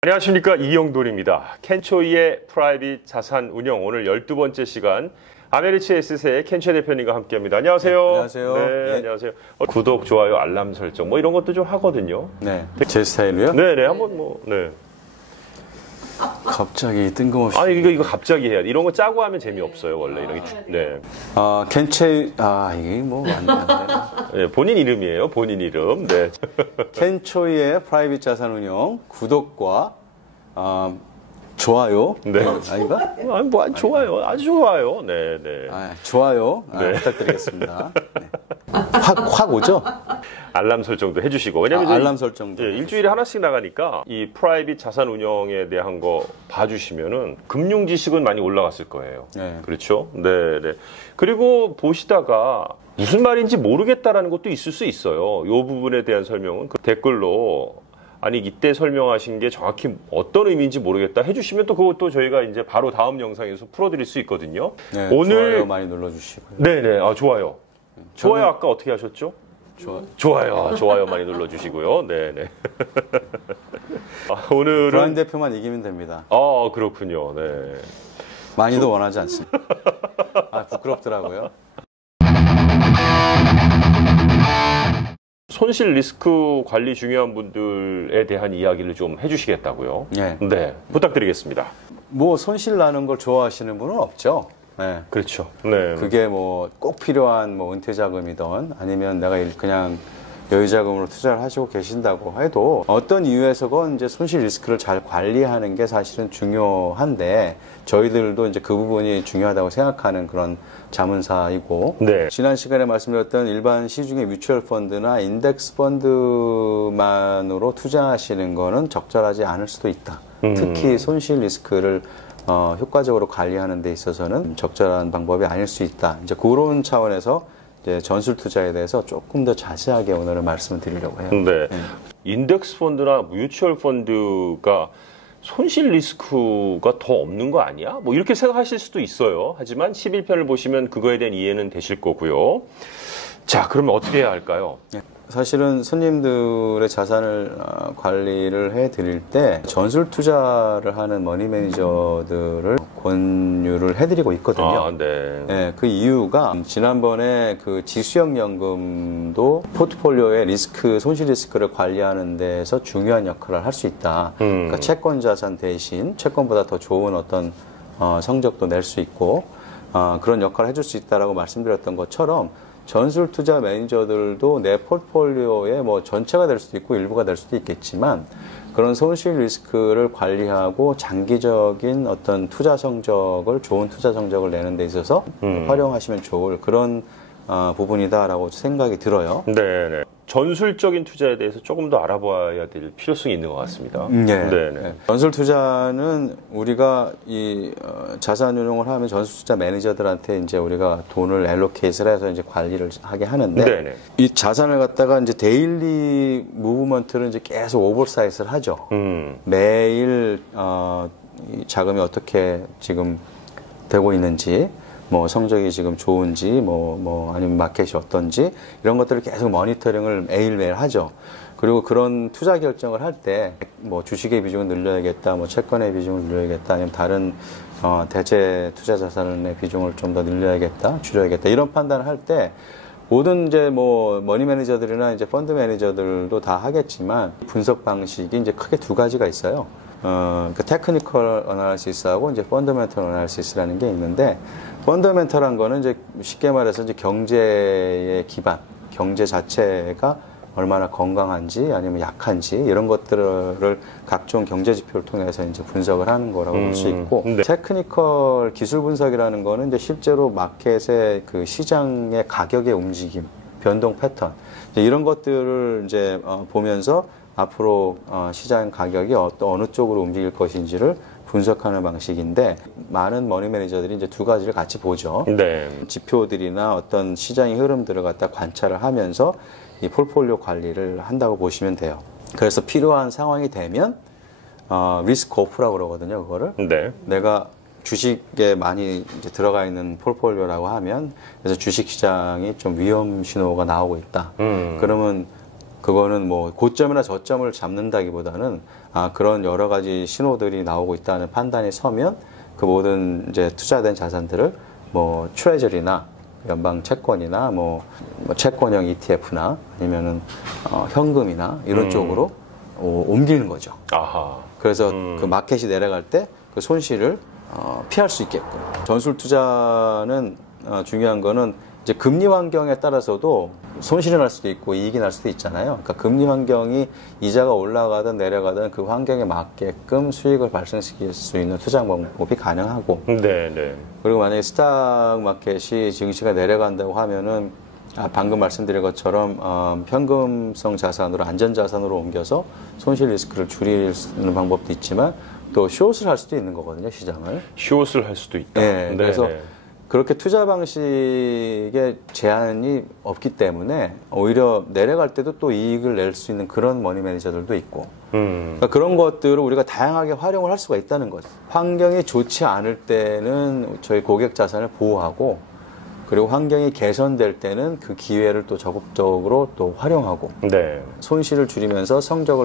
안녕하십니까, 이영돈입니다. 켄초이의 프라이빗 자산 운용, 오늘 12번째 시간 아메리츠 S세의 켄초 대표님과 함께합니다. 안녕하세요. 네, 안녕하세요. 네, 예. 안녕하세요. 구독, 좋아요, 알람 설정 뭐 이런 것도 좀 하거든요. 네, 제 스타일로요? 네네, 한번 뭐, 네. 갑자기 뜬금없이. 이거 갑자기 해야 돼. 이런 거 짜고 하면 재미없어요, 원래. 이런 게. 네. 켄초이, 이게 뭐, 완전. 네, 본인 이름이에요, 본인 이름. 네. 켄초이의 프라이빗 자산 운용, 구독과, 좋아요. 네. 아닌가? 좋아요. 아주 좋아요. 네, 네. 좋아요. 네. 부탁드리겠습니다. 네. 확 오죠? 알람 설정도 해주시고. 왜냐면 알람 설정도. 예, 일주일에 하나씩 나가니까 이 프라이빗 자산 운영에 대한 거 봐주시면은 금융 지식은 많이 올라갔을 거예요. 네. 그렇죠? 네, 네. 그리고 보시다가 무슨 말인지 모르겠다라는 것도 있을 수 있어요. 이 부분에 대한 설명은 그 댓글로 아니 이때 설명하신 게 정확히 어떤 의미인지 모르겠다 해주시면 또 그것도 저희가 이제 바로 다음 영상에서 풀어드릴 수 있거든요. 네, 오늘 좋아요 많이 눌러주시고요. 네네, 좋아요. 좋아요 아까 어떻게 하셨죠? 좋아요 많이 눌러주시고요. 네네. 오늘은 브라인 대표만 이기면 됩니다. 그렇군요. 네. 많이도 원하지 않습니다. 부끄럽더라고요. 손실 리스크 관리 중요한 분들에 대한 이야기를 좀 해주시겠다고요? 네. 부탁드리겠습니다. 뭐 손실 나는 걸 좋아하시는 분은 없죠. 네. 그렇죠. 네. 그게 뭐 꼭 필요한 뭐 은퇴 자금이든 아니면 내가 그냥 여유 자금으로 투자를 하시고 계신다고 해도 어떤 이유에서건 이제 손실 리스크를 잘 관리하는 게 사실은 중요한데 저희들도 이제 그 부분이 중요하다고 생각하는 그런 자문사이고 네. 지난 시간에 말씀드렸던 일반 시중의 뮤추얼 펀드나 인덱스 펀드만으로 투자하시는 거는 적절하지 않을 수도 있다. 특히 손실 리스크를 효과적으로 관리하는 데 있어서는 적절한 방법이 아닐 수 있다. 이제 그런 차원에서 이제 전술 투자에 대해서 조금 더 자세하게 오늘은 말씀을 드리려고 해요. 네. 인덱스 펀드나 뮤추얼 펀드가 손실 리스크가 더 없는 거 아니야? 뭐 이렇게 생각하실 수도 있어요. 하지만 11편을 보시면 그거에 대한 이해는 되실 거고요. 자, 그러면 어떻게 해야 할까요? 사실은 손님들의 자산을 관리를 해드릴 때 전술 투자를 하는 머니 매니저들을 권유를 해드리고 있거든요. 네. 네, 그 이유가 지난번에 그 지수형 연금도 포트폴리오의 리스크, 손실 리스크를 관리하는 데에서 중요한 역할을 할 수 있다. 그러니까 채권 자산 대신 채권보다 더 좋은 어떤 성적도 낼 수 있고 그런 역할을 해줄 수 있다라고 말씀드렸던 것처럼 전술 투자 매니저들도 내 포트폴리오의 뭐 전체가 될 수도 있고 일부가 될 수도 있겠지만 그런 손실 리스크를 관리하고 장기적인 어떤 투자 성적을 좋은 투자 성적을 내는 데 있어서 활용하시면 좋을 그런 부분이다라고 생각이 들어요. 네. 전술적인 투자에 대해서 조금 더 알아봐야 될 필요성이 있는 것 같습니다. 네. 전술 투자는 우리가 이 자산 운용을 하면 전술 투자 매니저들한테 이제 우리가 돈을 엘로케이트를 해서 이제 관리를 하게 하는데 이 자산을 갖다가 이제 데일리 무브먼트를 이제 계속 오버사이트를 하죠. 매일 이 자금이 어떻게 지금 되고 있는지 뭐 성적이 지금 좋은지 아니면 마켓이 어떤지 이런 것들을 계속 모니터링을 매일매일 하죠. 그리고 그런 투자 결정을 할 때 뭐 주식의 비중을 늘려야겠다, 뭐 채권의 비중을 늘려야겠다, 아니면 다른 대체 투자 자산의 비중을 좀 더 늘려야겠다, 줄여야겠다 이런 판단을 할 때 모든 이제 뭐 머니 매니저들이나 이제 펀드 매니저들도 다 하겠지만 분석 방식이 이제 크게 두 가지가 있어요. 그 테크니컬 어널리시스하고 이제 펀더멘털 어널리시스라는 게 있는데 펀더멘털한 거는 이제 쉽게 말해서 이제 경제의 기반, 경제 자체가 얼마나 건강한지 아니면 약한지 이런 것들을 각종 경제 지표를 통해서 이제 분석을 하는 거라고 볼 수 있고 테크니컬 기술 분석이라는 거는 이제 실제로 마켓의 그 시장의 가격의 움직임, 변동 패턴 이런 것들을 이제 보면서 앞으로 시장 가격이 어느 쪽으로 움직일 것인지를 분석하는 방식인데 많은 머니 매니저들이 이제 두 가지를 같이 보죠. 지표들이나 어떤 시장의 흐름들을 갖다 관찰을 하면서 이 폴폴리오 관리를 한다고 보시면 돼요. 그래서 필요한 상황이 되면 리스크 오프라고 그러거든요. 그거를 내가 주식에 많이 이제 들어가 있는 폴폴리오라고 하면 그래서 주식 시장이 좀 위험 신호가 나오고 있다. 그러면 그거는 뭐 고점이나 저점을 잡는다기보다는 그런 여러 가지 신호들이 나오고 있다는 판단이 서면 그 모든 이제 투자된 자산들을 뭐 트레저리나 연방 채권이나 뭐 채권형 ETF나 아니면은 현금이나 이런 쪽으로 옮기는 거죠. 아하. 그래서 그 마켓이 내려갈 때 그 손실을 피할 수 있게끔. 전술 투자는 중요한 거는 이제 금리 환경에 따라서도 손실이 날 수도 있고 이익이 날 수도 있잖아요. 그러니까 금리 환경이 이자가 올라가든 내려가든 그 환경에 맞게끔 수익을 발생시킬 수 있는 투자 방법이 가능하고. 네. 그리고 만약에 스탁 마켓이 증시가 내려간다고 하면은 방금 말씀드린 것처럼 현금성 자산으로 안전자산으로 옮겨서 손실 리스크를 줄이는 방법도 있지만 또 숏을 할 수도 있는 거거든요, 시장을. 숏을 할 수도 있다. 네, 그래서 그렇게 투자 방식에 제한이 없기 때문에 오히려 내려갈 때도 또 이익을 낼 수 있는 그런 머니 매니저들도 있고 그러니까 그런 것들을 우리가 다양하게 활용을 할 수가 있다는 거죠. 환경이 좋지 않을 때는 저희 고객 자산을 보호하고 그리고 환경이 개선될 때는 그 기회를 또 적극적으로 또 활용하고 손실을 줄이면서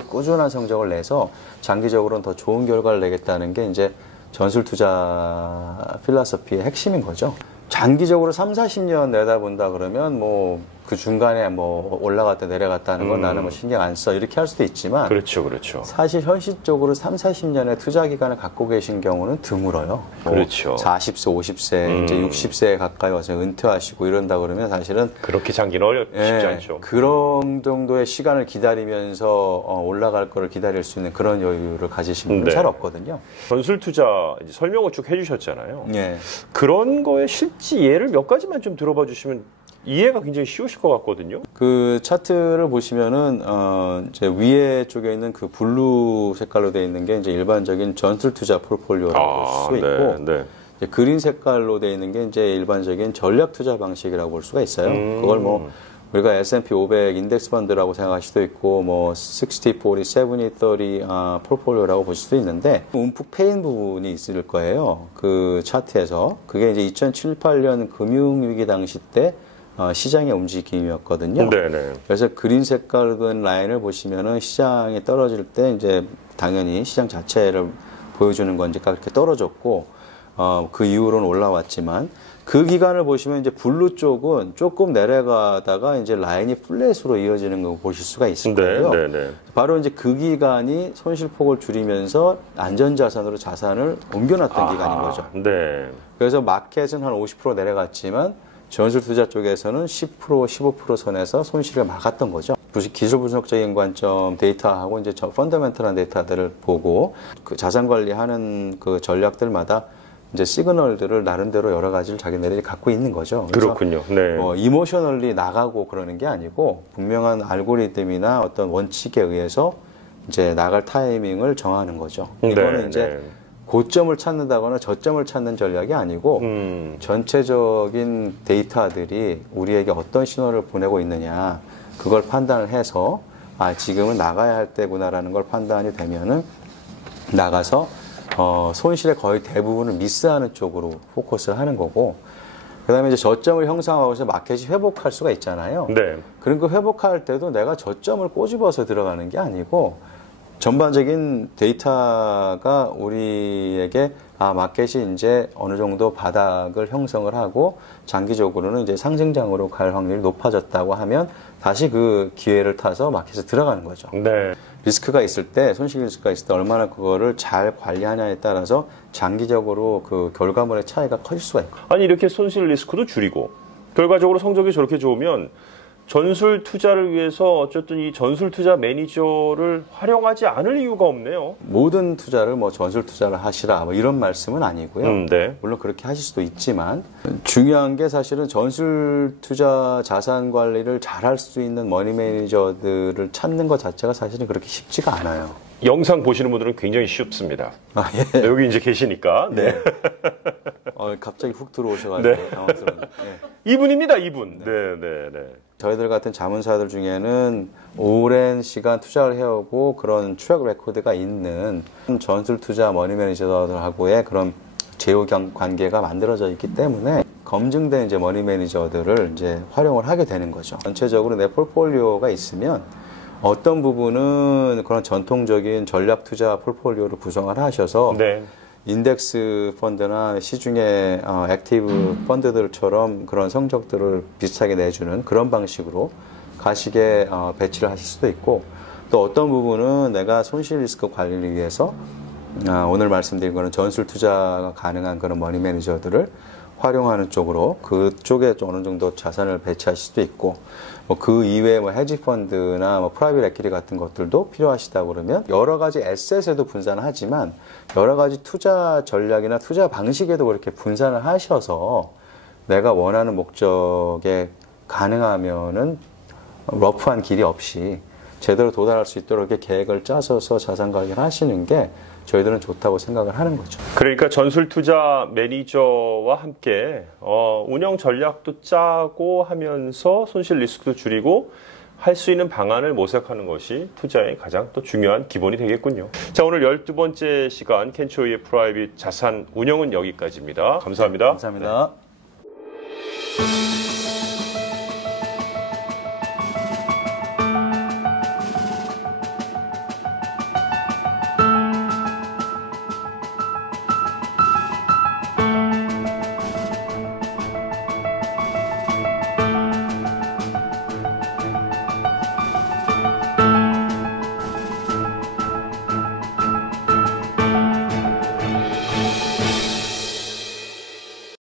꾸준한 성적을 내서 장기적으로는 더 좋은 결과를 내겠다는 게 이제 전술 투자 필라소피의 핵심인 거죠. 장기적으로 3, 40년 내다본다 그러면 뭐 그 중간에 뭐 올라갔다 내려갔다 하는 건 나는 뭐 신경 안 써 이렇게 할 수도 있지만 그렇죠. 사실 현실적으로 3, 40년의 투자 기간을 갖고 계신 경우는 드물어요. 그렇죠. 40세, 50세, 이제 60세에 가까이 와서 은퇴하시고 이런다 그러면 사실은 그렇게 장기는 쉽지 않죠. 그런 정도의 시간을 기다리면서 올라갈 거를 기다릴 수 있는 그런 여유를 가지신 분은 잘 없거든요. 전술 투자 이제 설명을 쭉 해주셨잖아요. 네. 그런 거의 실제 예를 몇 가지만 좀 들어봐 주시면 이해가 굉장히 쉬우실 것 같거든요. 그 차트를 보시면은 이제 위에 쪽에 있는 그 블루 색깔로 되어 있는 게 이제 일반적인 전술 투자 포트폴리오라고 볼 수 있고, 이제 그린 색깔로 되어 있는 게 이제 일반적인 전략 투자 방식이라고 볼 수가 있어요. 그걸 뭐 우리가 S&P 500 인덱스 펀드라고 생각할 수도 있고, 뭐 60, 40, 70, 30 포트폴리오라고 볼 수도 있는데 움푹 패인 부분이 있을 거예요. 그 차트에서 그게 이제 2007, 8년 금융위기 당시 때 시장의 움직임이었거든요. 그래서 그린 색깔로 된 라인을 보시면은 시장이 떨어질 때 이제 당연히 시장 자체를 보여주는 건지가 그렇게 떨어졌고, 그 이후로는 올라왔지만 그 기간을 보시면 이제 블루 쪽은 조금 내려가다가 이제 라인이 플랫으로 이어지는 거 보실 수가 있을 거예요. 바로 이제 그 기간이 손실폭을 줄이면서 안전자산으로 자산을 옮겨놨던 기간인 거죠. 그래서 마켓은 한 50% 내려갔지만 전술 투자 쪽에서는 10%, 15% 선에서 손실을 막았던 거죠. 기술 분석적인 관점 데이터하고 이제 펀더멘털한 데이터들을 보고 그 자산 관리하는 그 전략들마다 이제 시그널들을 나름대로 여러 가지를 자기네들이 갖고 있는 거죠. 그렇군요. 뭐 이모셔널리 나가고 그러는 게 아니고 분명한 알고리즘이나 어떤 원칙에 의해서 이제 나갈 타이밍을 정하는 거죠. 이거는 이제 고점을 찾는다거나 저점을 찾는 전략이 아니고 전체적인 데이터들이 우리에게 어떤 신호를 보내고 있느냐 그걸 판단을 해서 지금은 나가야 할 때구나라는 걸 판단이 되면은 나가서 손실의 거의 대부분을 미스하는 쪽으로 포커스를 하는 거고, 그 다음에 이제 저점을 형성하고서 마켓이 회복할 수가 있잖아요. 그런 거 회복할 때도 내가 저점을 꼬집어서 들어가는 게 아니고 전반적인 데이터가 우리에게 마켓이 이제 어느 정도 바닥을 형성을 하고 장기적으로는 이제 상승장으로 갈 확률이 높아졌다고 하면 다시 그 기회를 타서 마켓에 들어가는 거죠. 리스크가 있을 때, 손실 리스크가 있을 때 얼마나 그거를 잘 관리하냐에 따라서 장기적으로 그 결과물의 차이가 커질 수가 있고. 아니 이렇게 손실 리스크도 줄이고 결과적으로 성적이 저렇게 좋으면 전술 투자를 위해서 어쨌든 이 전술 투자 매니저를 활용하지 않을 이유가 없네요. 모든 투자를 뭐 전술 투자를 하시라 뭐 이런 말씀은 아니고요. 물론 그렇게 하실 수도 있지만 중요한 게 사실은 전술 투자 자산 관리를 잘할 수 있는 머니 매니저들을 찾는 것 자체가 사실은 그렇게 쉽지가 않아요. 영상 보시는 분들은 굉장히 쉽습니다. 여기 이제 계시니까. 갑자기 훅 들어오셔가지고 당황스러운데. 이분입니다, 이분. 저희들 같은 자문사들 중에는 오랜 시간 투자를 해오고 그런 트랙 레코드가 있는 전술 투자 머니 매니저들하고의 그런 제휴 관계가 만들어져 있기 때문에 검증된 이제 머니 매니저들을 이제 활용을 하게 되는 거죠. 전체적으로 내 포트폴리오가 있으면 어떤 부분은 그런 전통적인 전략 투자 포트폴리오를 구성을 하셔서 네. 인덱스 펀드나 시중의 액티브 펀드들처럼 그런 성적들을 비슷하게 내주는 그런 방식으로 가시게 배치를 하실 수도 있고, 또 어떤 부분은 내가 손실 리스크 관리를 위해서 오늘 말씀드린 거는 전술 투자가 가능한 그런 머니 매니저들을 활용하는 쪽으로 그쪽에 어느 정도 자산을 배치하실 수도 있고, 뭐 그 이외에 뭐 헤지 펀드나 뭐 프라이빗 에퀴티 같은 것들도 필요하시다 그러면 여러 가지 에셋에도 분산을 하지만 여러 가지 투자 전략이나 투자 방식에도 그렇게 분산을 하셔서 내가 원하는 목적에 가능하면은 러프한 길이 없이 제대로 도달할 수 있도록 이렇게 계획을 짜서서 자산 관리를 하시는 게 저희들은 좋다고 생각을 하는 거죠. 그러니까 전술 투자 매니저와 함께 운영 전략도 짜고 하면서 손실 리스크도 줄이고 할 수 있는 방안을 모색하는 것이 투자의 가장 또 중요한 기본이 되겠군요. 자, 오늘 12번째 시간 켄초이의 프라이빗 자산 운영은 여기까지입니다. 감사합니다. 감사합니다. 네.